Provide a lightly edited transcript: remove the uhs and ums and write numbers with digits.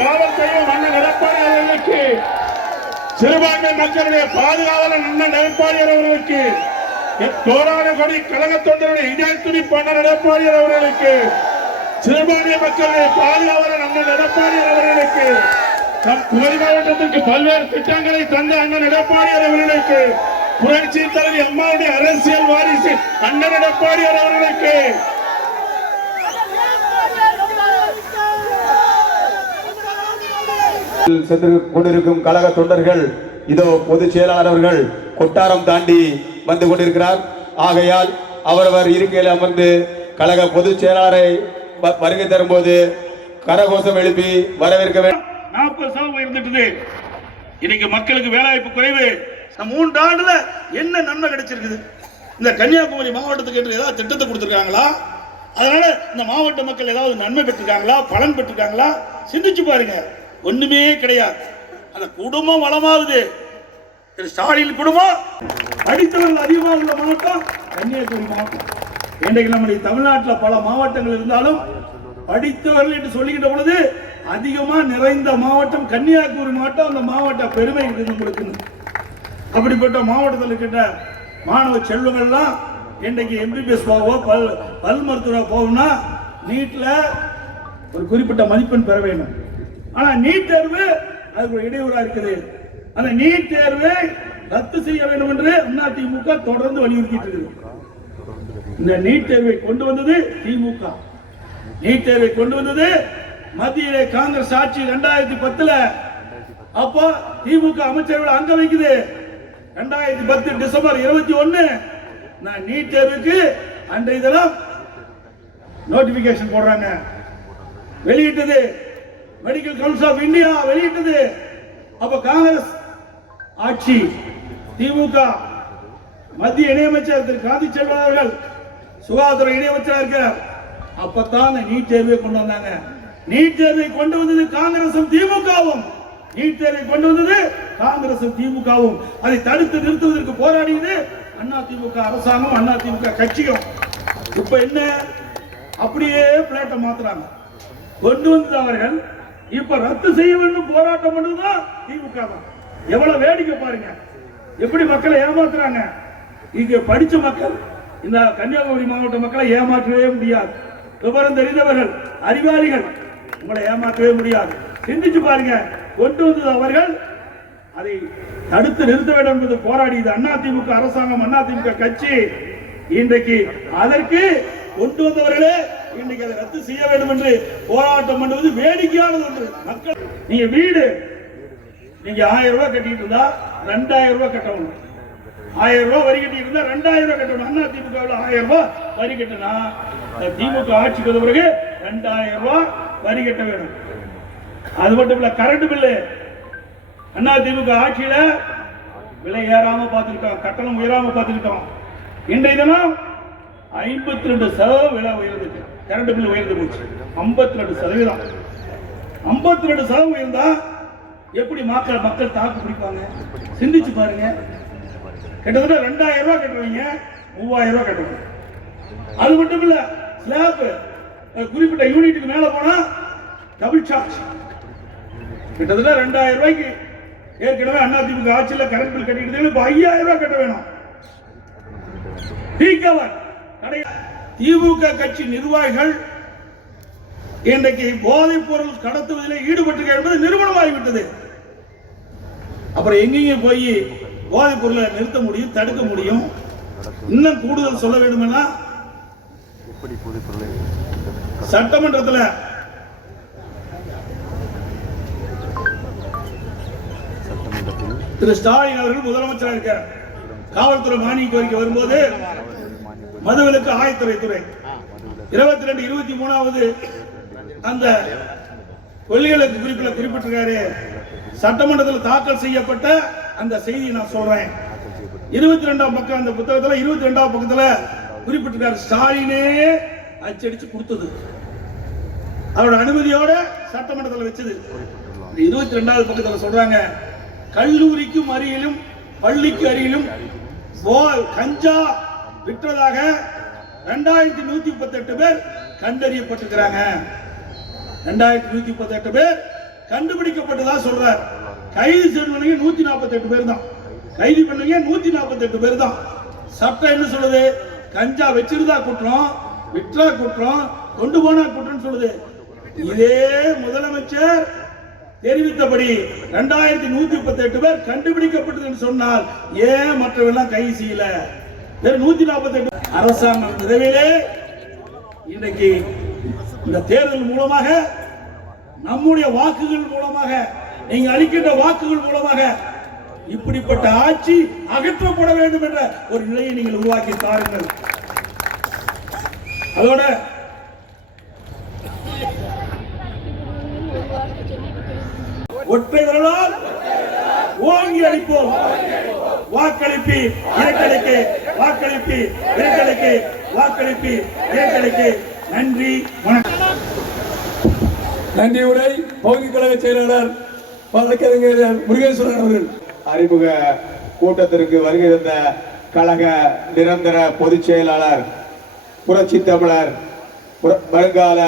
காவல் செய்யும் அண்ணன் எடப்பாடி அவர்களுக்கு, சிறுபான்மை மக்களுடைய பாதுகாவலர் அண்ணன் எடப்பாடி அவர்களுக்கு, தோரான கொடி கழக தொண்டருடைய இதய துடிப்பு அண்ணன் எடப்பாடி அவர்களுக்கு, சிறுபான்மை மக்களுடைய பாதுகாவலர் அண்ணன் எடப்பாடி அவர்களுக்கு, நம் குமரி மாவட்டத்திற்கு பல்வேறு திட்டங்களை தந்த அண்ணன் எடப்பாடி அவர்களுக்கு, புரட்சி தலைவி அம்மாவுடைய அரசியல் வாரிசு அண்ணன் எடப்பாடி அவர்களுக்கு, சென்று கொண்டிருக்கும் கழக தொண்டர்கள் இதோ பொதுச் செயலாளர் அவர்கள் கொட்டாரம் தாண்டி வந்து கொண்டிருக்கிறார். ஆகையால் அவரவர் இருக்கையில் அமர்ந்து கழக பொதுச் செயலாளரை வருகை தரும்போது கரகோஷம் எழுப்பி வரவேற்க வேண்டும். 40% உயர்ந்துட்டது. இன்னைக்கு மக்களுக்கு வேலைவாய்ப்பு குறைவு. 3 ஆண்டுல என்ன நன்மை கிடைச்சிருக்குது? இந்த கன்னியாகுமரி மாவட்டத்துக்கு என்று ஏதாவது திட்டத்தை கொடுத்திருக்காங்களா? அதனால இந்த மாவட்ட மக்கள் ஏதாவது நன்மை பெற்றிருக்காங்களா, பலன் பெற்றிருக்காங்களா? சிந்திச்சு பாருங்க. ஒண்ணுமே கிடையாது. அந்த குடும்பம் வளமாகுது. ஸ்டாலின் குடும்பம் படித்தவர்கள் அதிகமாக உள்ள மாவட்டம் கன்னியாகுமரி மாவட்டம். இன்றைக்கு நம்முடைய தமிழ்நாட்டில் பல மாவட்டங்கள் இருந்தாலும் படித்தவர்கள் என்று சொல்லுகின்ற பொழுது அதிகமாக நிறைந்த மாவட்டம் கன்னியாகுமரி மாவட்டம். அந்த மாவட்ட பெருமை கொடுக்கணும். அப்படிப்பட்ட மாவட்டத்தில் இருக்கின்ற மாணவ செல்வங்கள்லாம் இன்றைக்கு எம்பிபிஎஸ் போவோம், பல் மருத்துவ போகணும்னா நீட்ல ஒரு குறிப்பிட்ட மதிப்பெண் பெற வேண்டும். ஆனா நீட் தேர்வு அதுக்கு ஒரு இடையூறா இருக்குது. அந்த நீட் தேர்வை ரத்து செய்ய வேண்டும் என்று அதிமுக தொடர்ந்து வலியுறுத்திட்டு இருக்கு. இந்த நீட் தேர்வை கொண்டு வந்தது திமுக. நீட் தேர்வை கொண்டு வந்தது மத்தியிலே காங்கிரஸ் ஆட்சி 2010. அப்போ திமுக அமைச்சர்கள் அங்க வைக்குது. 2010 டிசம்பர் 21 நீட் தேர்வுக்கு அன்றைய தினம் நோட்டிபிகேஷன் போடுறாங்க. வெளியிட்டது மெடிக்கல் கவுன்சில் ஆஃப் இந்தியா வெளியிட்டது. அப்ப காங்கிரஸ் ஆட்சி, திமுக மத்திய இணையமைச்சர் திரு காந்தி செல்வன் அவர்கள் சுகாதார இணையமைச்சராக இருக்கிறார். அப்பதான் நீட் தேர்வை கொண்டு வந்தாங்க. நீட் தேர்வை கொண்டு வந்தது காங்கிரசும் திமுகவும். நீட் தேர்வை கொண்டு வந்தது காங்கிரசும் திமுகவும். அதை தடுத்து நிறுத்துவதற்கு போராடியது அதிமுக அரசாங்கம், அதிமுக கட்சியும். இப்ப என்ன, அப்படியே பிளேட்டை மாத்துறாங்க. கொண்டு வந்தது அவர்கள், இப்ப ரத்து செய்ய வேண்டும் போராட்டம் பண்ணதுதான் திமுக தான். எவ்வளவு வேடிக்கை பாருங்க, எப்படி மக்களை ஏமாத்துறாங்க. இங்க படிச்ச மக்கள், இந்த கன்னியாகுமரி மாவட்ட மக்களை ஏமாற்றவே முடியாது. விவரம் தெரிந்தவர்கள், அறிவாளிகள், உங்களை ஏமாற்றவே முடியாது. சிந்திச்சு பாருங்க. கொண்டு வந்தது அவர்கள், அதை தடுத்து நிறுத்த வேண்டும் என்பது போராடியது அதிமுக அரசாங்கம், அதிமுக கட்சி. இன்றைக்கு அதற்கு கொண்டு வந்தவர்களே இன்னைக்கு அதை ரத்து செய்ய வேண்டும் என்று போராட்டம் பண்ணுவது வேடிக்கையானது ஒன்று. மக்கள், நீங்க வீடு நீங்க 1000 ரூபாய் கட்டிட்டு இருந்தா 2000 ரூபாய் கட்டணும். 1000 ரூபாய் வரி கட்டிட்டு இருந்தா 2000 ரூபாய் கட்டணும். அதிமுக 1000 ரூபாய் வரி கட்டினா திமுக ஆட்சிக்கு வந்த பிறகு 2000 ரூபாய் வரி கட்ட வேண்டும். அது மட்டும் இல்ல, கரண்ட் பில்லு அதிமுக ஆட்சியில விலை ஏறாம பார்த்துக்கிட்டோம், கட்டணம் உயராம பார்த்துக்கிட்டோம். இன்றைய தினம் 52% விலை உயர்ந்துச்சு. கரண்ட் பில் உயர்ந்து போச்சு 52%. 52% உயர்ந்தா எப்படி மக்கள் தாக்கு பிடிப்பாங்க? சிந்திச்சு பாருங்க. கிட்டத்தட்ட 2000 ரூபாய் கட்டுறீங்க, 3000 ரூபாய் கட்டுறீங்க. அது மட்டும் இல்ல, ஸ்லாப் குறிப்பிட்ட யூனிட்டுக்கு மேல போனா டபுள் சார்ஜ். கிட்டத்தட்ட 2000 ரூபாய்க்கு ஏற்கனவே அதிமுக ஆட்சியில் கரண்ட் பில் கட்டிட்டு இப்ப 5000 ரூபாய் கட்ட வேணும். திமுக கட்சி நிர்வாகிகள் இன்றைக்கு போதைப் பொருள் கடத்துவதில் ஈடுபட்டு என்பது நிறுவனமாகிவிட்டது. அப்புறம் எங்கெங்க போய் போதைப் பொருளை நிறுத்த முடியும், தடுக்க முடியும்? இன்னும் கூடுதல் சொல்ல வேண்டுமென்னா, சட்டமன்றத்தில் திரு ஸ்டாலின் அவர்கள் முதலமைச்சராக இருக்கார். காவல்துறை மானிய கோரிக்கை வரும்போது மதுவிலக்கு ஆயத்துறை 22, 23வது அந்த கொள்கைகளுக்கு குறிப்பில் குறிப்பிட்டிருக்காரு. சட்டமன்றத்தில் தாக்கல் செய்யப்பட்ட அந்த செய்தியை நான் சொல்றேன். 22ஆம் பக்கம் அந்த புத்தகத்தில் 22ஆம் பக்கத்தில் குறிப்பிட்டிருக்காரு. ஸ்டாலினே அச்சடிச்சு கொடுத்தது, அவரோட அனுமதியோட சட்டமன்றத்தில் வச்சது. 22வது பக்கத்தில் சொல்றாங்க, கல்லூரிக்கும் அருகிலும் பள்ளிக்கு அருகிலும் கஞ்சா விற்றதாக 2138 பேர் கண்டறியப்பட்டிருக்கிறாங்க. 2138 பேர் கண்டுபிடிக்கப்பட்டதா சொல்றார். கைது செய்வனங்க 148 பேர் தான். கைது பண்ணவங்க 148 பேர் தான். சட்டம் என்ன சொல்லுது? கஞ்சா வச்சிருந்தா குற்றம், விற்றா குற்றம், கொண்டு போனா குற்றம் சொல்லுது. இதே முதலமைச்சர் தெரிவித்தபடி 2138 பேர் கண்டுபிடிக்கப்பட்டது சொன்னால் ஏன் மற்றவெல்லாம் கைது செய்யல? 148 அரசாங்கம் விரைவிலே இன்றைக்கு இந்த தேர்தல் மூலமாக, நம்முடைய வாக்குகள் மூலமாக, நீங்க அளிக்கின்ற வாக்குகள் மூலமாக இப்படிப்பட்ட ஆட்சி அகற்றப்பட வேண்டும் என்ற ஒரு நிலையை நீங்கள் உருவாக்கி தாருங்கள். அதோட ஒற்றை விரலால் ஓங்கி அளிப்போம். வாக்களிப்பி இறக்கலைக்கு, வாக்களிப்பி இறக்கலைக்கு, வாக்களிப்பி இறக்கலைக்கு. நன்றி, வணக்கம். நன்றி உரை பகுதி கழக செயலாளர் வழக்கறிஞர் முருகேஸ்வரன் அவர்கள். அறிமுக கூட்டத்திற்கு வருகை தந்த கழக நிரந்தர பொதுச் செயலாளர், புரட்சி தமிழர் வருங்கால